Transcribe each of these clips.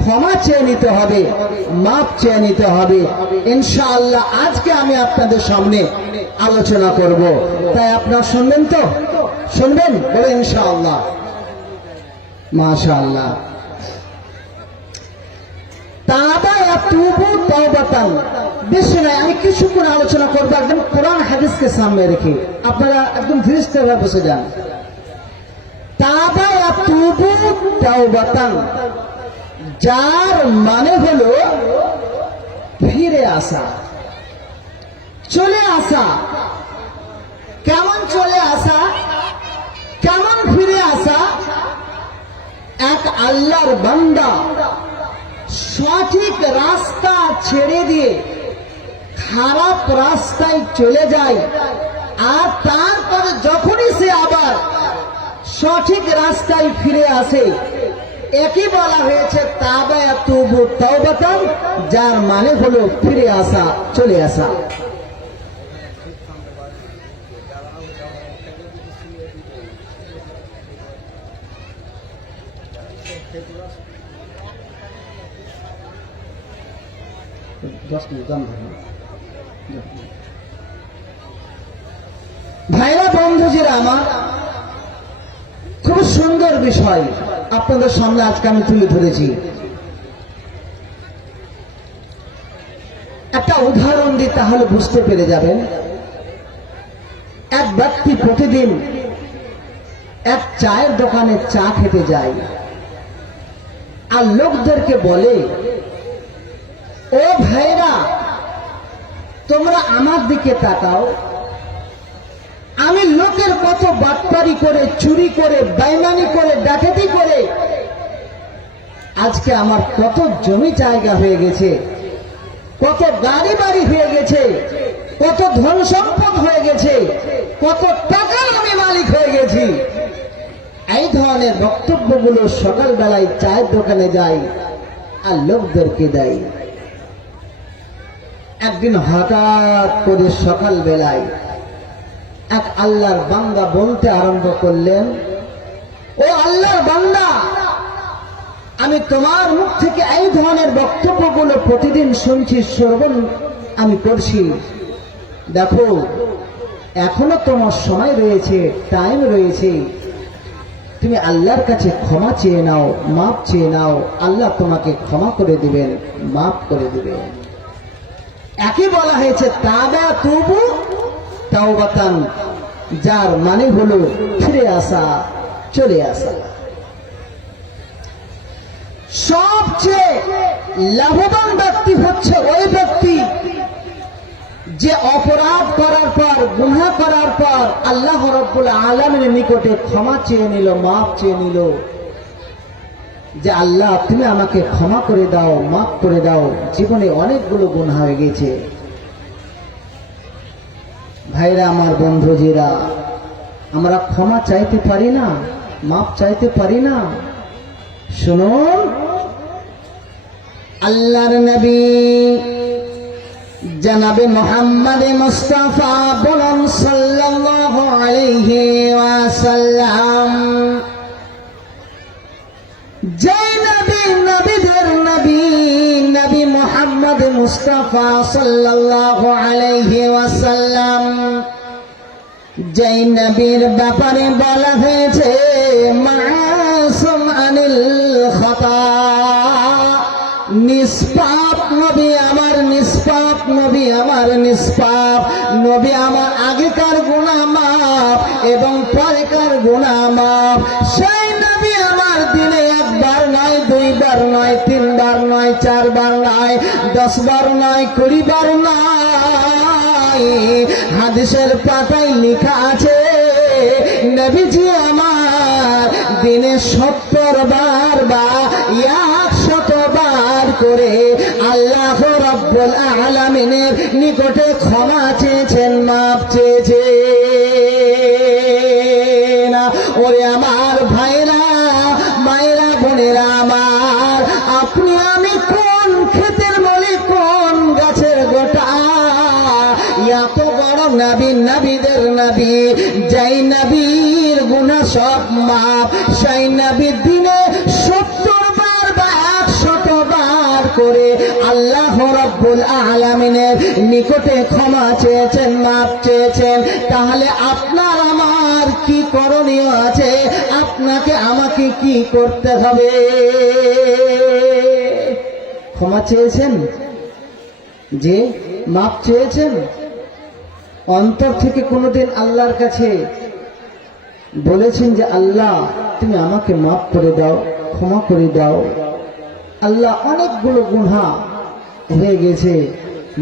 ক্ষমা চেয়ে নিতে হবে, মাপ চেয়ে নিতে হবে। ইনশাআল্লাহ আজকে আমি আপনাদের সামনে আলোচনা করব, তাই আপনারা শুনবেন তো? শুনবেন? বলে ইনশাআল্লাহ। মাশাআল্লাহ। তাবা ইয়াতুবু তাওবাতান। বেশি নয়, আমি কিছুক্ষণ আলোচনা করবো একদম কোরআন হাদিসকে সামনে রেখে। আপনারা একদম ধীরস্থিরভাবে বসে যান। তাবা ইয়াতুবু তাওবাতান, যার মানে হলো ফিরে আসা, চলে আসা। কেমন চলে আসা, কেমন ফিরে আসা? এক আল্লাহর বান্দা সঠিক রাস্তা ছেড়ে দিয়ে খারাপ রাস্তায় চলে যায়, আর তারপরে যখনই সে আবার সঠিক রাস্তায় ফিরে আসে, একই বলা হয়েছে তাবা ইয়াতুবু তাওবাতান, যার মানে হলো ফিরে আসা, চলে আসা। ভাইরা বন্ধুজিরা আমার, খুব সুন্দর বিষয় আপনাদের সামনে আজকে আমি তুলে ধরেছি। একটা উদাহরণ দিই, তাহলে বুঝতে পেরে যাবেন। এক ব্যক্তি প্রতিদিন এক চায়ের দোকানে চা খেতে যায়, আর লোকদেরকে বলে, ও ভাইরা, তোমরা আমার দিকে তাকাও, আমি লোকের কত বাটপারি করে, চুরি করে, বেঈমানি করে, ডাকাতি করে আজকে আমার কত জমি জায়গা হয়ে গেছে, কত গাড়ি বাড়ি হয়ে গেছে, কত ধন সম্পদ হয়ে গেছে, কত টাকার আমি মালিক হয়ে গেছি। এই ধরনের বক্তব্যগুলো সকালবেলায় চায়ের দোকানে যাই আর লোকদেরকে দেয়। একদিন হঠাৎ করে সকালবেলায় এক আল্লাহর বান্দা বলতে আরম্ভ করলেন, ও আল্লাহর বান্দা, আমি তোমার মুখ থেকে এই ধরনের বক্তব্যগুলো প্রতিদিন শুনছি, শ্রবণ আমি করছি। দেখো, এখনো তোমার সময় রয়েছে, টাইম রয়েছে, তুমি আল্লাহর কাছে ক্ষমা চেয়ে নাও, মাপ চেয়ে নাও, আল্লাহ তোমাকে ক্ষমা করে দিবেন, মাপ করে দিবেন। একই বলা হয়েছে তাবা ইয়াতুবু তাওবাতান, যার মানে হলো ফিরে আসা, চলে আসা। সবচেয়ে লাভবান ব্যক্তি হচ্ছে ওই ব্যক্তি যে অপরাধ করার পর, গুনাহ করার পর আল্লাহ রাব্বুল আলামিনের নিকটে ক্ষমা চেয়ে নিল, মাপ চেয়ে নিল, যে আল্লাহ তুমি আমাকে ক্ষমা করে দাও, মাফ করে দাও, জীবনে অনেকগুলো গুনাহ হয়ে গেছে। ভাইরা আমার, বন্ধুজিরা, আমরা ক্ষমা চাইতে পারি না, মাপ চাইতে পারি না? শুনুন, আল্লাহর নবী জনাবে মুহাম্মদ মুস্তাফা বলেন সাল্লাল্লাহু আলাইহি ওয়াসাল্লাম, যে নবী নবীদের নবী, নবী মুহাম্মদ মুস্তাফা সাল্লাল্লাহু আলাইহি ওয়াসাল্লাম, যে নবীর ব্যাপারে বলা হয়েছে মাসুম আনিল খাতা, নিষ্পাপ নবী আমার, নিষ্পাপ নবী আমার, নিষ্পাপ নবী আমার, আগেকার গুনাহ মাফ এবং পরেকার গুনাহ মাফ। সেই নবী আমার দিনে একবার নয়, দুইবার নয়, তিনবার নয়, চারবার নয়, 10 বার নয়, 20 বার নয়, হাদিসের পাতায় লেখা আছে নবীজি আমার দিনে 70 বার বা 100 বার করে আল্লাহ রাব্বুল আলামিনের নিকটে ক্ষমা চেয়েছেন, মাফ চেয়েছেন। ওরে আমার ভাইরা, মায়েরা, বোনেরা আমার, আপনি আমি কোন ক্ষেতের মলে, কোন গাছের গোটা? এত বড় নবী, নবীদের নবী, যেই নবীর গুনাহ সব মাফ, সেই নবীর দিনে 70 বার বা করে আল্লাহ রাব্বুল আলামিনের নিকটে ক্ষমা চেয়েছেন, মাফ চেয়েছেন, তাহলে আপনার আমার কি করণীয় আছে? আপনাকে আমাকে কি করতে হবে? ক্ষমা চেয়েছেন, যে মাফ চেয়েছেন, অন্তর থেকে কোনোদিন আল্লাহর কাছে বলেছেন যে আল্লাহ তুমি আমাকে মাফ করে দাও, ক্ষমা করে দাও? আল্লাহ অনেকগুলো গুনাহ হয়ে গেছে,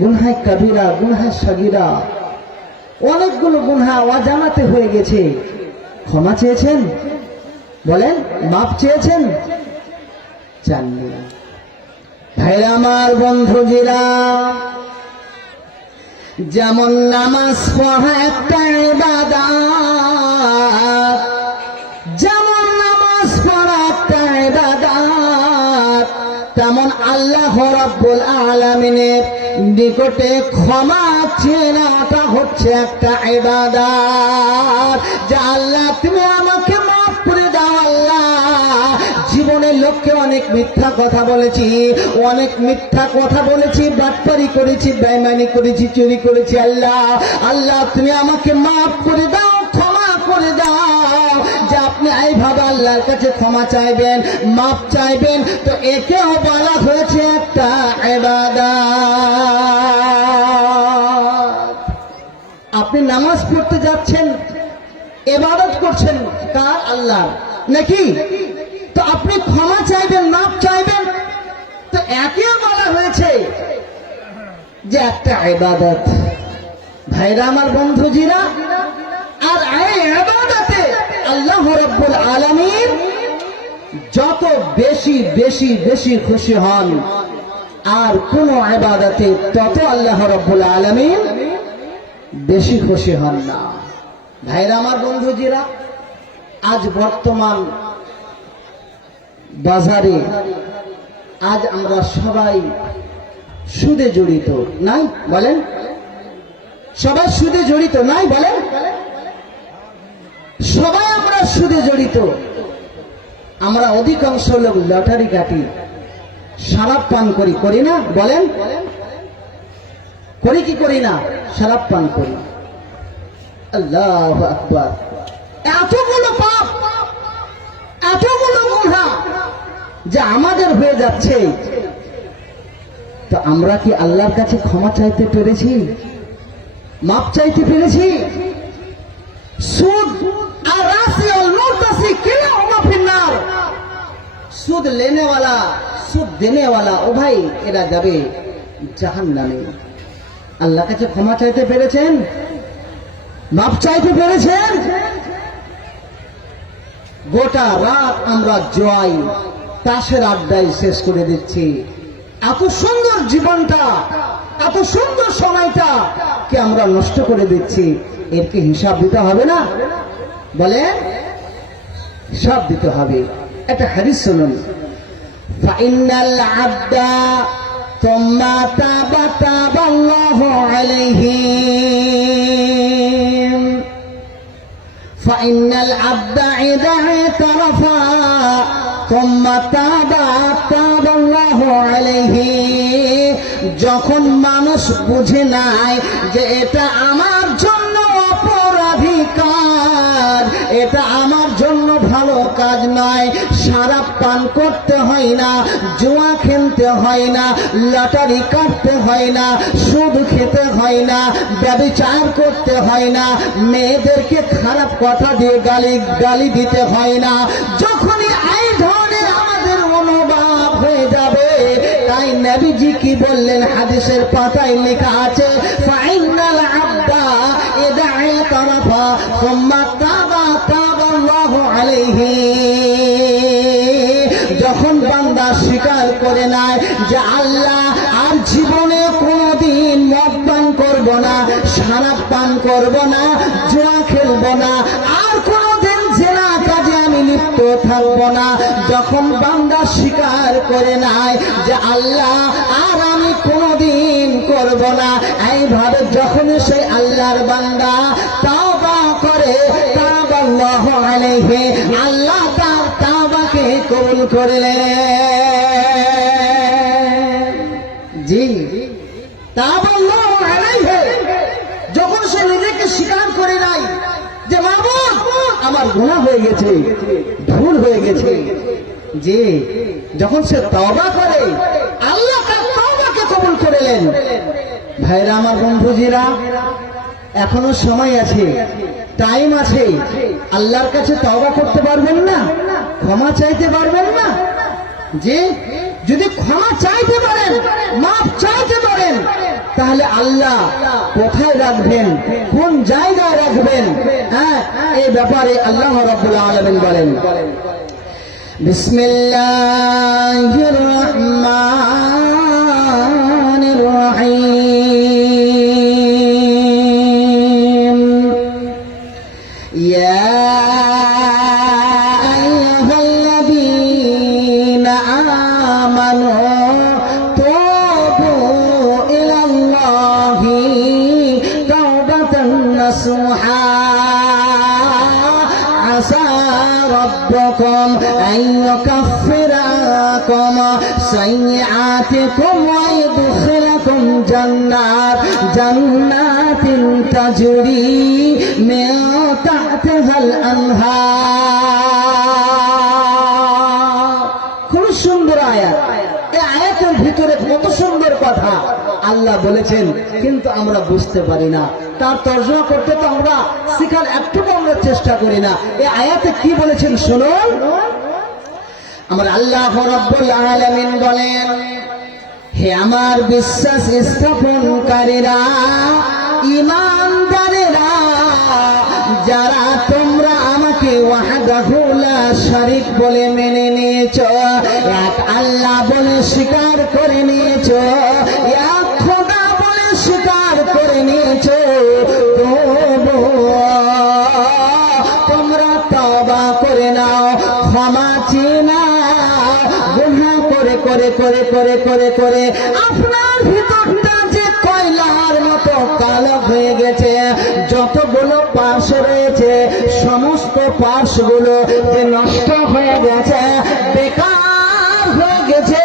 গুনাহে কবিরা, গুনাহে সগীরা, অনেকগুলো গুনাহ অজানাতে হয়ে গেছে। ক্ষমা চেয়েছেন? বলেন, মাফ চেয়েছেন? চাননি। ভাইরা আমার, বন্ধুজিরা, যেমন নামাজ পড়া একটা ইবাদত, যেমন নামাজ পড়া একটা ইবাদত, তেমন আল্লাহ রাব্বুল আলামিনের নিকটে ক্ষমা চেনাটা হচ্ছে একটা ইবাদত। যে আল্লাহ তুমি আমাকে মাফ করে দাও। আল্লাহ, জীবনের লক্ষ্যে অনেক মিথ্যা কথা বলেছি, অনেক মিথ্যা কথা বলেছি, বাটপারি করেছি, বেঈমানি করেছি, চুরি করেছি। আল্লাহ, আল্লাহ তুমি আমাকে মাফ করে দাও, ক্ষমা করে দাও। যে আপনি এইভাবে আল্লাহর কাছে ক্ষমা চাইবেন, মাফ চাইবেন, তো একেও বলা হয়েছে একটা ইবাদত। আপনি নামাজ পড়তে যাচ্ছেন, ইবাদত করছেন কার? আল্লাহ, নাকি? তো আপনি ক্ষমা চাইবেন, মাফ চাইবেন, তো একেও বলা হয়েছে যে একটা ইবাদত। ভাইরা আমার, বন্ধুজিরা, আর এই ইবাদতে আল্লাহ রাব্বুল আলামিন যত বেশি বেশি বেশি খুশি হন, আর কোন ইবাদতে তত আল্লাহ রাব্বুল আলামিন বেশি খুশি হন না। ভাইরা আমার, বন্ধুজিরা, আজ বর্তমান বাজারে আজ আমরা সবাই সুদে জড়িত, নাই? বলেন, সবাই সুদে জড়িত, নাই? বলেন, সবাই আমরা সুদে জড়িত। আমরা অধিকাংশ লোক লটারি কাটি, শরাব পান করি, করি না? বলেন, করি কি করি না? শরাব পান করি। আল্লাহু আকবার! এতগুলো পাপ, এতগুলো গুনাহ যে আমাদের হয়ে যাচ্ছে, তো আমরা কি আল্লাহর কাছে ক্ষমা চাইতে পেরেছি? মাপ চাইতে পেরেছি? সুদ আর রাশি আর মুরতাসি কিলাহুমা ফিন্নার। সুদ লেনেওয়ালা, সুদ দেনেওয়ালা, ও ভাই, এরা যাবে জাহান্নামে। আল্লাহর কাছে ক্ষমা চাইতে পেরেছেন? মাপ চাইতে পেরেছেন? গোটা রাত আমরা জয় তাসের আড্ডায় শেষ করে দিচ্ছি। এত সুন্দর জীবনটা, এত সুন্দর সময়টা কি আমরা নষ্ট করে দিচ্ছি। এর কি হিসাব দিতে হবে না? বলে, হিসাব দিতে হবে। একটা হাদিস শুনুন, ফাইনাল আবদা তুম্মা তাবা তাবাল্লাহু আলাইহি, ফাইনাল আবদা ইযা তারাফা তুম্মা তাবা তাবাল্লাহু আলাইহি। যখন মানুষ বুঝে নাই যে এটা আমার জন্য অপরাধিকার, এটা আমার জন্য ভালো কাজ নয়, শরাব পান করতে হয় না, জুয়া খেলতে হয় না, লটারি কাটতে হয় না, সুদ খেতে হয় না, ব্যভিচার করতে হয় না, মেয়েদেরকে খারাপ কথা দিয়ে গালি দিতে হয় না। যখনই এই ধরনের আমাদের মনোভাব হয়ে যাবে, তাই নবীজি কি বললেন? হাদিসের পাতায় লেখা আছে, ফাইনাল আবদা ইযা তারাফা সুম্মা তাবা তাবাল্লাহু আলাইহি। যখন বান্দা স্বীকার করে নেয় যে আল্লাহ আর জীবনে কোনোদিন মদ পান করব না, শরাব পান করব না, জুয়া খেলব না, আর কোনোদিন জেনা কাজে আমি লিপ্ত থাকব না, যখন বান্দা স্বীকার করে নেয় যে আল্লাহ আর আমি কোনোদিন করব না, এইভাবে যখন সেই আল্লাহর বান্দা তাওবা করে, তাবাল্লাহু আলাইহি, আল্লাহ তার তাওবাকে কবুল করলেন। তাবাল্লাহু আলাইহি, যখন সে নিজেকে স্বীকার করে নাই যে মাবুদ আমার গুনাহ হয়ে গেছে, ভুল হয়ে গেছে, যে যখন সে তওবা করে আল্লাহ তার তওবাকে কবুল করলেন। ভাইরা আমার, বন্ধুজিরা, এখনো সময় আছে, টাইম আছে। আল্লাহর কাছে তওবা করতে পারবেন না? ক্ষমা চাইতে পারবেন না? যে যদি ক্ষমা চাইতে পারেন, মাফ চাইতে পারেন, তাহলে আল্লাহ কোথায় রাখবেন, কোন জায়গায় রাখবেন? হ্যাঁ, এই ব্যাপারে আল্লাহ রাব্বুল আলামিন বলেন, বিসমিল্লাহির রহমানির রহিম। ইয়া ربكم أن يكفر عنكم سيئاتكم ويدخلكم جنات تجري من تحتها الأنهار। খুব সুন্দর আয়াত। এই আয়াতের ভিতরে কত সুন্দর কথা আল্লাহ বলেছেন, কিন্তু আমরা বুঝতে পারি না। তার তর্জমা করতে তো আমরা শিখার একটুকু আমরা চেষ্টা করি না। এই আয়াতে কি বলেছেন শুনুন। আমার আল্লাহ রাব্বুল আলামিন বলেন, হে আমার বিশ্বাস স্থাপনকারীরা, ঈমানদারেরা, যারা তোমরা আমাকে ওয়াহদাহু লা শারীক বলে মেনে নিয়েছো, এক আল্লাহ বলে স্বীকার করে নিয়েছো, এক খোদা বলে স্বীকার করে নিয়েছো, তোমরা তওবা করে নাও, ক্ষমা চেয়ে নাও। গুনাহ করে করে করে করে করে করে আপনার ভিতরটা যে কয়লার মতো কালো হয়ে গেছে, যতগুলো পাশ রয়েছে সমস্ত পাশগুলো যে নষ্ট হয়ে গেছে, বেকার হয়ে গেছে,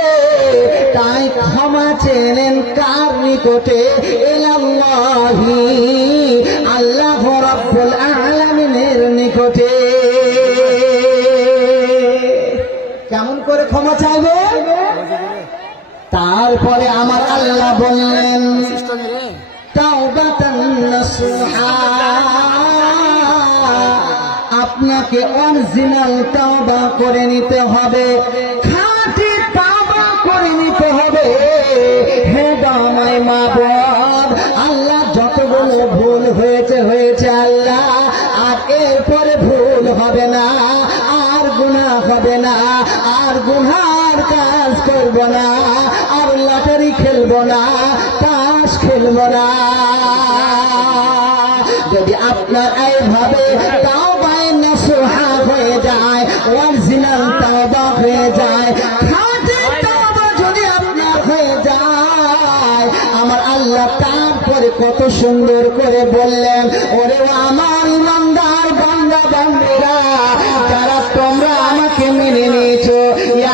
তাই ক্ষমা চেলেন কার নিকটে? ইলাল্লাহি, আল্লাহ রাব্বুল আলামিনের নিকটে। কেমন করে ক্ষমা চাইবে? তারপরে আমার আল্লাহ বললেন, তাওবাতান নাসুহা, আপনাকে অরিজিনাল তাওবা করে নিতে হবে, খাঁটি তাওবা করে নিতে হবে। হে দামাই মাবুদ, আল্লাহ যতগুলো ভুল হয়েছে হয়েছে আল্লাহ, আর এরপরে ভুল হবে না, আর গুনাহ হবে না, আর গুনার কাজ করব না, আর লটারি খেলবো না, তাস খেলবো না। যদি আপনার এইভাবে তাওবায়ে নাসুহা হয়ে যায়, অরিজিনাল তাওবা হয়ে যায়, খাঁটি তাওবা যদি আপনার হয়ে যায়, আমার আল্লাহ তারপরে কত সুন্দর করে বললেন, ওরে আমার ইমানদার বান্দা বান্দীরা, যারা তোমরা আমাকে মেনে নিয়েছো,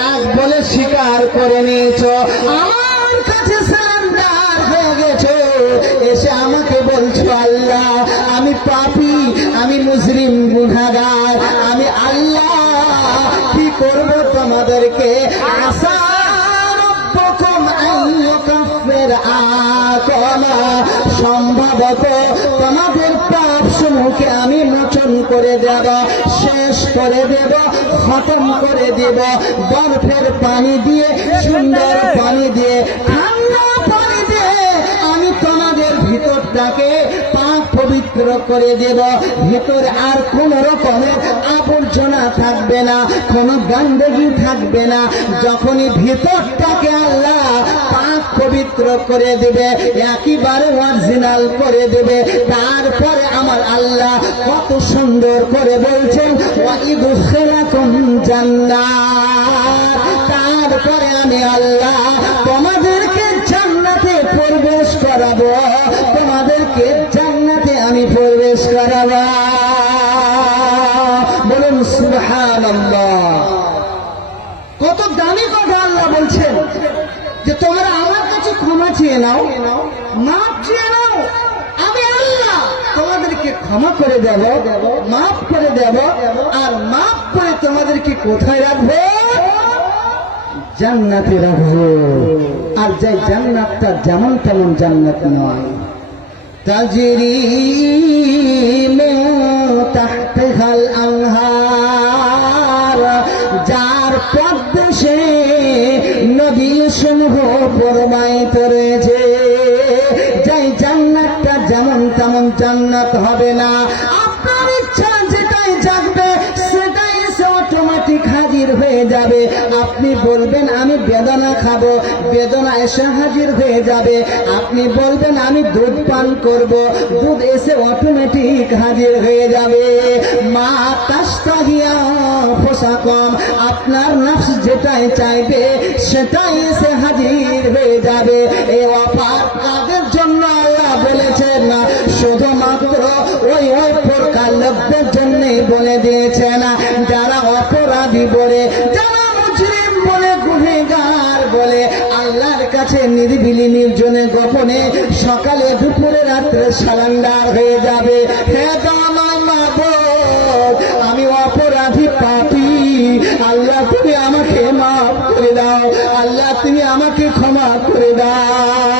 এক বলে স্বীকার করে নিয়েছো, আমার কাছে সারেন্ডার হয়ে গেছো, এসে আমাকে বলছো আল্লাহ আমি পাপী, আমি মুজরিম, গুনাহগার, আমি আল্লাহ কি করব তোমাদেরকে? আসা রব্বুকুম আন ইউকাফির আনকুম, সম্ভবত তোমাদের পাপ সমূহকে আমি মোচন করে দেব, শেষ করে দেব, খতম করে দেব, বরফের পানি দিয়ে, সুন্দর পানি দিয়ে, ঠান্ডা পানি দিয়ে আমি তোমাদের ভিতরটাকে পাক পবিত্র করে দেব। ভিতরে আর কোন রকমের আবর্জনা থাকবে না, কোনো গন্ধগি থাকবে না। যখনই ভিতরটাকে আল্লাহ পাক পবিত্র করে দেবে, একেবারে অরিজিনাল করে দেবে, তারপরে আমার আল্লাহ কত সুন্দর করে বলছেন, ওয়াইদুখিলাকুম জান্নাত, তারপরে আমি আল্লাহ তোমাদেরকে জান্নাতে প্রবেশ করাবো, তোমাদেরকে জান্নাতে আমি প্রবেশ করাবো। বলুন সুবহানাল্লাহ। কত দামি কথা আল্লাহ বলছেন যে তোমরা আমার কাছে ক্ষমা চেয়ে নাও, মাফ চেয়ে নাও, আমি আল্লাহ তোমাদেরকে ক্ষমা করে দেব, মাফ করে দেব। আর মাফ করে তোমাদেরকে কোথায় রাখবো? জান্নাতে রাখবো। আর যে জান্নাতটা যেমন তেমন জান্নাত নয়, তাজরি মিন তাহতিহাল আনহার, যার পদ্মে নদী সমূহ প্রবাহিত রয়েছে। যাই জান্নাতটা যেমন তেমন জান্নাত হবে না। আপনার ইচ্ছা যেটাই জাগবে সেটাই এসে অটোমেটিক হাজির হয়ে যাবে। আপনি বলবেন আমি বেদনা খাবো, বেদনা এসে হাজির হয়ে যাবে। আপনি বলবেন আমি দুধ পান করব, দুধ এসে অটোমেটিক হাজির হয়ে যাবে। মা তাস্তাহিয়া পোশাকম, আপনার নফস যেটাই চাইবে সেটাই এসে হাজির হয়ে যাবে। এই অফার কাদের জন্য আল্লাহ বলেছেন? না শুধুমাত্র ওই প্রকার লোকদের জন্যই বলে দিয়েছেন যারা অপরাধী বলে, যারা মুজরিম বলে, গুনেগার বলে আল্লাহর কাছে নিরিবিলি নির্জনে গোপনে সকালে দুপুরে রাত্রে সারেন্ডার হয়ে যাবে। হে আমার মাবুদ, আমি অপরাধী পাপী, আল্লাহ তুমি আমাকে মাফ করে দাও, আল্লাহ তুমি আমাকে ক্ষমা করে দাও।